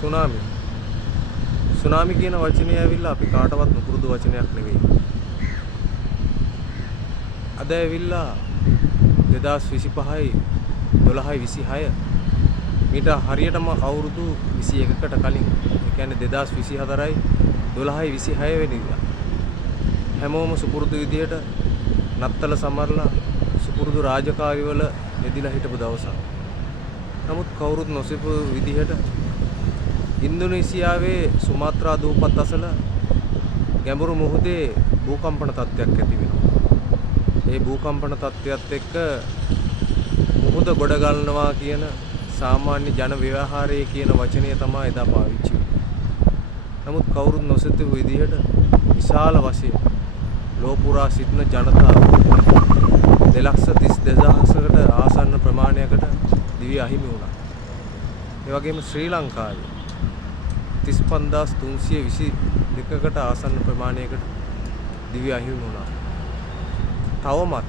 Tsunami. Tsunami කියන වචනේ ඇවිල්ලා අපි කාටවත් නුපුරුදු වචනයක් නෙවෙයි. අද ඇවිල්ලා 2025යි 12යි 26 මීට හරියටම අවුරුදු 21කට කලින් ඒ කියන්නේ 2024යි 12යි 26 වෙනිදා හැමෝම සුපුරුදු විදියට නත්තල සමරලා සුපුරුදු රාජකාරිවල යෙදිලා හිටපු දවසක්. නමුත් කවුරුත් නොසිතපු විදිහට ඉන්දුනීසියාවේ සුමාත්‍රා දූපත් අසල ගැඹුරු මුහුදේ භූකම්පන තත්ත්වයක් ඇති වෙනවා. ඒ භූකම්පන තත්ත්වයත් එක්ක මුහුද ගොඩ ගන්නවා කියන සාමාන්‍ය ජන ව්‍යවහාරයේ කියන වචනය තමයි එදා පාවිච්චි වුනේ. නමුත් කවුරුත් නොසිතපු විදිහට විශාල වශයෙන් ලෝපුරා සිටින ජනතාව 2,32,000කට ආසන්න ප්‍රමාණයකට දිවි අහිමි වුණා. ඒ වගේම ශ්‍රී ලංකාවේ 35,322කට ආසන්න ප්‍රමාණයකට දිවි අහිමි වුණා. තවමත්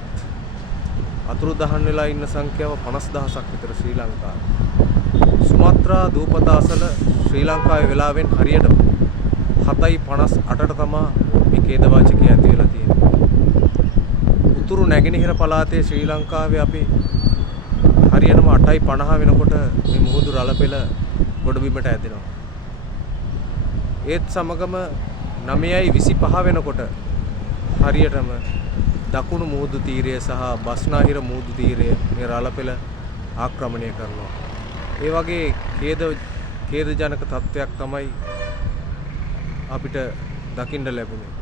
අතුරුදහන් වෙලා ඉන්න සංඛ්‍යාව 50,000ක් විතර ශ්‍රී ලංකාවේ. සුමාත්‍රා දූපත අසල ශ්‍රී ලංකාවේ වෙලාවෙන් හරියට 7:58ට තමයි මේ ඛේදවාචකය ඇති වෙලා තියෙන්නේ. උතුරු නැගෙනහිර පළාතේ ශ්‍රී ලංකාවේ අපි හරියටම 8:50 වෙනකොට මේ මුහුදු රළ පෙළ ගොඩබිමට ඇදෙනවා. ඒත් සමගම 9:25 වෙනකොට හරියටම දකුණු මුහුදු තීරය සහ බස්නාහිර මුහුදු තීරය මේ රළ පෙළ ආක්‍රමණය කරනවා. ඒ වගේ ඛේදජනක තත්ත්වයක් තමයි අපිට දකින්න ලැබුණේ.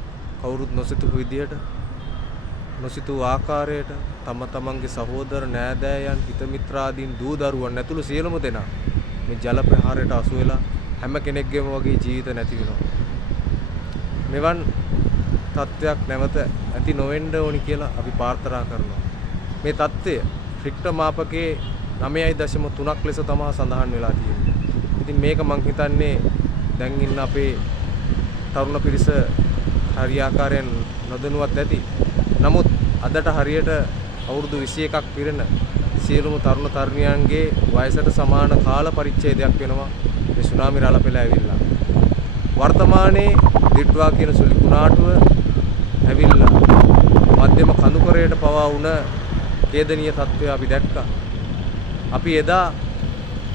කවුරුත් නොසිතපු විදියට නොසිතූ ආකාරයට තම තමන්ගේ සහෝදර නෑදෑයන් හිත මිත්‍රාදීන් දූ දරුවන් ඇතුළු සියලුම දෙනා මේ ජල ප්‍රහාරයට අසු වෙලා හැම කෙනෙක්ගේම වගේ ජීවිත නැති වෙනවා. මෙවන් තත්ත්වයක් නැවත ඇති නොවෙන්න ඕනි කියලා අපි ප්‍රාර්ථනා කරනවා. මේ தත්ත්වය රික්ටර් මාපකයේ 9.3ක් ලෙස තමයි සඳහන් වෙලා තියෙන්නේ. ඉතින් මේක මං හිතන්නේ දැන් ඉන්න අපේ තරුණ පිරිස හරියාකාරයෙන් නොදැනුවත් ඇති. නමුත් අදට හරියට අවුරුදු 21ක් පිරෙන සියලුම තරුණ තරුණියන්ගේ වයසට සමාන කාල පරිච්ඡේදයක් වෙනවා මේ සුනාමි රළ පෙළ ඇවිල්ලා. වර්තමානයේ දිට්වා කියන සුළි කුණාටුව ඇවිල්ලා මධ්‍යම කඳුකරයට පවා වුණ ඛේදනීය තත්ත්වය අපි දැක්කා. අපි එදා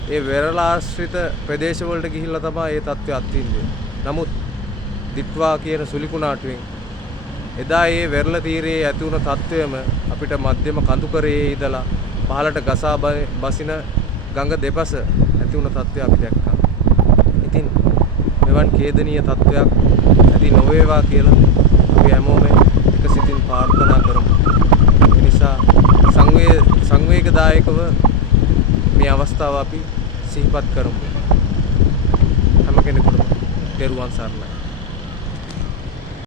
ඒ වෙරළාශ්‍රිත ප්‍රදේශවලට ගිහිල්ලා තමයි ඒ තත්ත්වය අත්විඳින්නේ. නමුත් දිට්වා කියන සුළි කුණාටුවෙන් එදා ඒ වෙරළ තීරයේ ඇති වුණ තත්ත්වයම අපිට මධ්‍යම කඳුකරයේ ඉඳලා පහළට ගසා බසින ගඟ දෙපස ඇති වුණ තත්ත්වය අපි දැක්කා. ඉතින් මෙවන් ඛේදනීය තත්ත්වයක් ඇති නොවේවා කියලා අපි හැමෝම එක සිතින් ප්‍රාර්ථනා කරමු. ඒ නිසා සංවේගදායකව මේ අවස්ථාව අපි සිහිපත් කරමු. හැම කෙනෙකුටම තෙරුවන් සරණයි.